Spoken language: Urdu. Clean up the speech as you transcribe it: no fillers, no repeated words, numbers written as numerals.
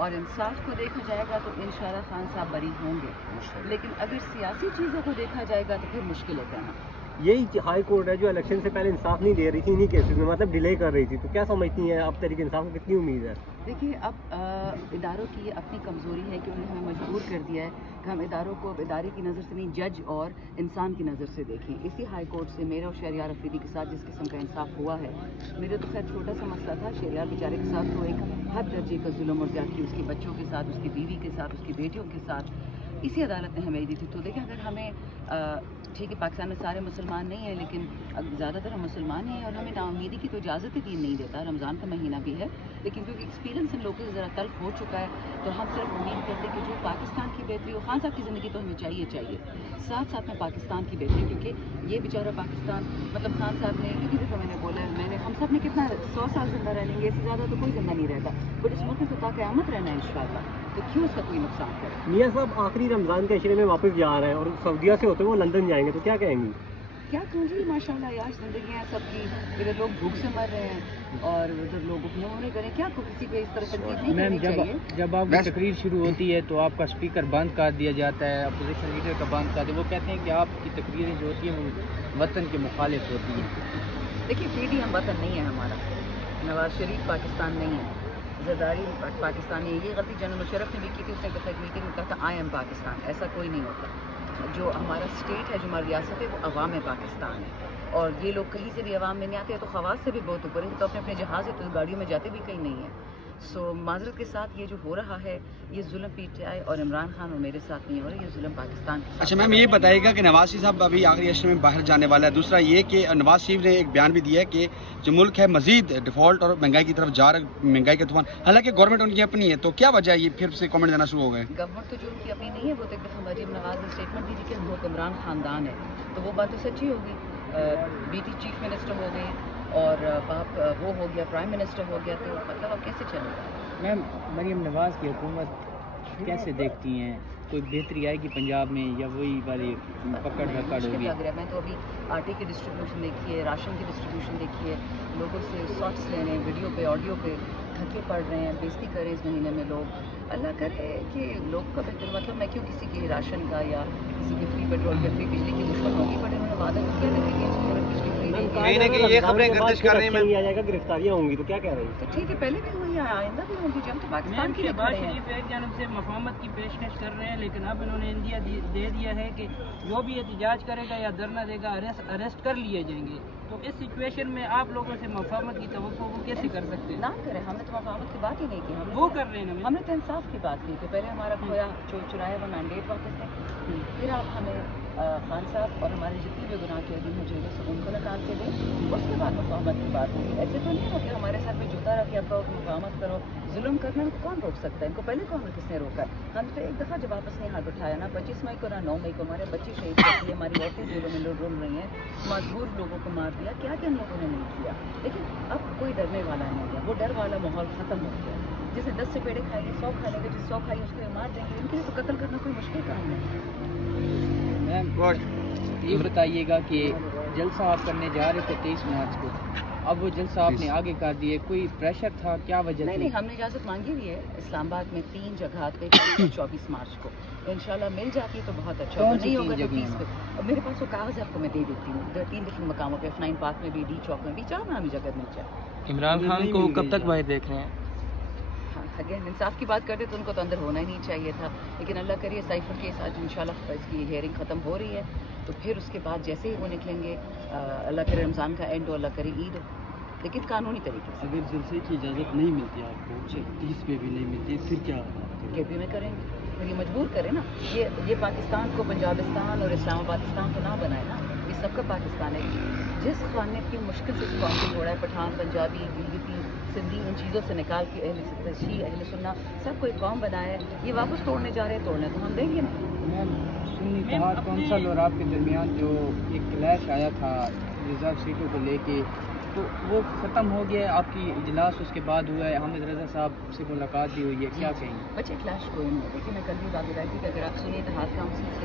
اور انصاف کو دیکھا جائے گا تو انشاءاللہ خان صاحب بری ہوں گے، لیکن اگر سیاسی چیزوں کو دیکھا جائے گا تو پھر مشکل ہے کہنا۔ یہی ہائی کورٹ ہے جو الیکشن سے پہلے انصاف نہیں دے رہی تھی انہی کیسز میں، مطلب ڈیلے کر رہی تھی، تو کیا سمجھتی ہیں اب تحریک انصاف کو کتنی امید ہے؟ دیکھیے اب اداروں کی یہ اپنی کمزوری ہے کہ انہوں نے ہمیں مجبور کر دیا ہے کہ ہم اداروں کو ادارے کی نظر سے نہیں، جج اور انسان کی نظر سے دیکھیں۔ اسی ہائی کورٹ سے میرے اور شہریار افریدی کے ساتھ جس قسم کا انصاف ہوا ہے، میرے تو خیر چھوٹا سا مسئلہ تھا، شہریار بیچارے کے ساتھ تو ایک حد درجے کا ظلم اور زیادتی اس کے بچوں کے ساتھ، اس کی بیوی کے ساتھ، اس کی بیٹیوں کے ساتھ اسی عدالت نے ہمیں دی تھی۔ تو دیکھیں اگر ہمیں ٹھیک ہے پاکستان میں سارے مسلمان نہیں ہیں لیکن زیادہ تر ہم مسلمان ہیں اور ہمیں نا امیدی کی تو اجازت ہی دین نہیں دیتا، رمضان کا مہینہ بھی ہے، لیکن کیونکہ ایکسپیرینس ان لوگوں سے ذرا تلخ ہو چکا ہے تو ہم صرف امید کرتے ہیں کہ جو پاکستان کی بہتری ہو، خان صاحب کی زندگی تو ہمیں چاہیے، ساتھ ساتھ میں پاکستان کی بہتری، کیونکہ یہ بیچارہ پاکستان مطلب خان صاحب نے کتنی دفعہ میں نے بولا ہے، ہم سب نے کتنا 100 سال زندہ رہ لیں گے، اس سے زیادہ تو کوئی زندہ نہیں رہتا، بٹ اس ملک میں تو تا قیامت رہنا ہے انشاءاللہ، تو کیوں اس کا کوئی نقصان کرے؟ میاں صاحب آخری رمضان کے عشرے میں واپس جا رہے ہیں اور سعودیہ سے ہوتے وہ لندن جائیں گے، تو کیا کہیں گی؟ کیا کہوں جی، ماشاء اللہ یار زندگی ہے سب کی، ادھر لوگ بھوک سے مر رہے ہیں اور ادھر لوگ اپنے ہونے کریں، کیا کسی کو اس طرح تنقید نہیں کرنی چاہیے۔ جب آپ کی تقریر شروع ہوتی ہے تو آپ کا اسپیکر بند کر دیا جاتا ہے، اپوزیشن لیڈر کا بند کر دیا، وہ کہتے ہیں کہ آپ کی تقریریں جو ہوتی ہیں وہ وطن کے مخالف ہوتی ہیں۔ دیکھیے پیڈی ہم وطن نہیں ہے ہمارا، نواز شریف پاکستان نہیں ہے، زرداری پاکستانی ہے، یہ غلطی جنرل مشرف نے بھی کی تھی، اس نے دفعہ ایک میٹنگ میں کہا تھا آئی ایم پاکستان، ایسا کوئی نہیں ہوتا، جو ہمارا اسٹیٹ ہے، جو ہماری ریاست ہے وہ عوام پاکستان ہے، اور یہ لوگ کہیں سے بھی عوام میں نہیں آتے تو خواص سے بھی بہت اوپر ہیں، تو اپنے جہاز ہے تو گاڑیوں میں جاتے بھی کہیں نہیں ہیں۔ سو معذرت کے ساتھ یہ جو ہو رہا ہے یہ ظلم پی ٹی آئی اور عمران خان اور میرے ساتھ نہیں ہو رہا، یہ ظلم پاکستان کے ساتھ۔ اچھا میم یہ بتائیے گا کہ نواز شریف صاحب ابھی آخری عشرے میں باہر جانے والا ہے، دوسرا یہ کہ نواز شریف نے ایک بیان بھی دیا ہے کہ جو ملک ہے مزید ڈیفالٹ اور مہنگائی کی طرف جا رہا ہے، مہنگائی کا طوفان، حالانکہ گورنمنٹ ان کی اپنی ہے، تو کیا وجہ ہے یہ پھر سے کامنٹ دینا شروع ہو گئے؟ گورنمنٹ تو جو ان کی اپنی نہیں ہے، وہ تو ایک دفعہ مریم نواز نے اسٹیٹمنٹ دی تھی کہ ہم حکمران خاندان ہے، تو وہ بات تو سچی ہوگی، بیٹی چیف منسٹر ہو گئی اور باپ وہ ہو گیا پرائم منسٹر ہو گیا، تو مطلب اب کیسے چلے گا؟ میم مریم نواز کی حکومت کیسے دیکھتی ہیں؟ کوئی بہتری آئے گی پنجاب میں یا وہی والی پکڑ دھکڑ مشکل ہوگی؟ لگ رہا ہے، میں تو ابھی آٹے کی ڈسٹریبیوشن دیکھی ہے، راشن کی ڈسٹریبیوشن دیکھی ہے، لوگوں سے شارٹس لے رہے ہیں، ویڈیو پہ آڈیو پہ دھکے پڑ رہے ہیں، بےزتی کر رہے ہیں اس مہینے میں لوگ، اللہ کرے کہ لوگ کا بہتر، مطلب میں کیوں کسی کے راشن کا یا کسی کے فری پیٹرول کے فری بجلی کی دشمن ہوگی، بٹ انہوں نے وعدہ کیا تھا کہ بجلی فری دیں گے۔ یہ خبریں گردش کر رہی ہیں، آ جائے گا گرفتاریاں ہوں گی تو کیا کہہ رہی ہیں؟ تو ٹھیک ہے پہلے بھی ہوئی ہے، آئندہ بھی ہوں گی، جب تو پاکستان کے لیے کھڑے ہیں۔ شریف ایک جانب سے مفاہمت کی پیشکش کر رہے ہیں، لیکن اب انہوں نے اندیا دے دیا ہے کہ جو بھی احتجاج کرے گا یا دھرنا دے گا اریسٹ کر لیے جائیں گے، تو اس سچویشن میں آپ لوگوں سے مفاہمت کی توقع وہ کیسے کر سکتے ہیں؟ نہ کریں، ہم نے تو مفاہمت کی بات ہی نہیں کی، وہ کر رہے ہیں ہم نے تو انصاف کی بات کی کہ پہلے ہمارا کھویا چرایا ہوا مینڈیٹ واپس دیں، پھر آپ ہمیں خان صاحب اور ہمارے جتنے بھی گناہ کے عدیم ہو جیلوں سے ان کو نکال کے دیں، اس کے بعد مفاہمت کی بات ہوگی۔ ایسے تو نہیں ہو کہ ہمارے سر پہ جوتا رکھ کے آپ کہو کہ مفاہمت کرو، ظلم کرنا کو کون روک سکتا ہے؟ ان کو پہلے کس نے روکا ہے؟ ہم تو ایک دفعہ جب آپس میں ہاتھ اٹھایا نا 25 مئی کو نہ 9 مئی کو، ہمارے بچے شہید ہوتی ہے، ہماری عورتیں جیلوں میں رول رہی ہیں، مجبور لوگوں کو مار دیا، کیا ہم لوگوں نے نہیں کیا، لیکن اب کوئی ڈرنے والا نہیں ہے، وہ ڈر والا ماحول ختم ہو گیا، جس نے 10 سے پیڑے کھائے گے 100 کھا لیں گے، جس 100 کھائی اس کو مار دیں گے، ان کے لیے تو قتل کرنا کوئی مشکل کام نہیں۔ میم یہ بتائیے گا کہ جلسہ آپ کرنے جا رہے تھے 23 مارچ کو، اب وہ جلسہ آپ نے آگے کر دیے، کوئی پریشر تھا، کیا وجہ تھی؟ نہیں، ہم نے اجازت مانگی ہوئی ہے اسلام آباد میں 3 جگہ پہ 24 مارچ کو، انشاءاللہ مل جاتی ہے تو بہت اچھا ہوگا، نہیں ہوگا تو 30 پہ، اور میرے پاس وہ کاغذ آپ کو میں دے دیتی ہوں، 3 ڈفرنٹ مقاموں پہ، F9 پارک میں بھی، ڈی چوک میں بھی، جہاں ہمیں جگہ مل جائے۔ عمران خان کو کب تک باہر دیکھ رہے ہیں؟ اگین انصاف کی بات کرتے تو ان کو تو اندر ہونا ہی نہیں چاہیے تھا، لیکن اللہ کریے سائفر کیس آج انشاءاللہ اس کی ہیئرنگ ختم ہو رہی ہے، تو پھر اس کے بعد جیسے ہی وہ نکلیں گے، اللہ کرے رمضان کا اینڈ ہو، اللہ کرے عید ہو، لیکن قانونی طریقے سے۔ اگر جلسے کی اجازت نہیں ملتی آپ کو، 30 پہ بھی نہیں ملتی، پھر کیا KP میں کریں گے، پھر یہ مجبور کریں نا، یہ پاکستان کو پنجابستان اور اسلام آبادستان کو نہ بنائے نا، یہ سب کا پاکستان ہے، جس خانے کی مشکل سے اس قوم کو جوڑا ہے، پٹھان، پنجابی، گلگتی، سندھی، ان چیزوں سے نکال کے اہل شیعہ اہل سنہ سب کو ایک قوم بنایا ہے، یہ واپس توڑنے جا رہے ہیں، توڑنے تو ہم دیں گے نا۔ میم سنی اتحاد کونسل اور آپ کے درمیان جو ایک کلیش آیا تھا ریزرو سیٹوں کو لے کے، تو وہ ختم ہو گیا ہے، آپ کی اجلاس اس کے بعد ہوا ہے، حامد رضا صاحب سے ملاقات بھی ہوئی ہے، کیا کہیں گے؟ بچے کلیش کوئی نہیں ہے، دیکھیے میں کل بھی بات بتائی تھی کہ اگر آپ سنی اتحاد کونسل سے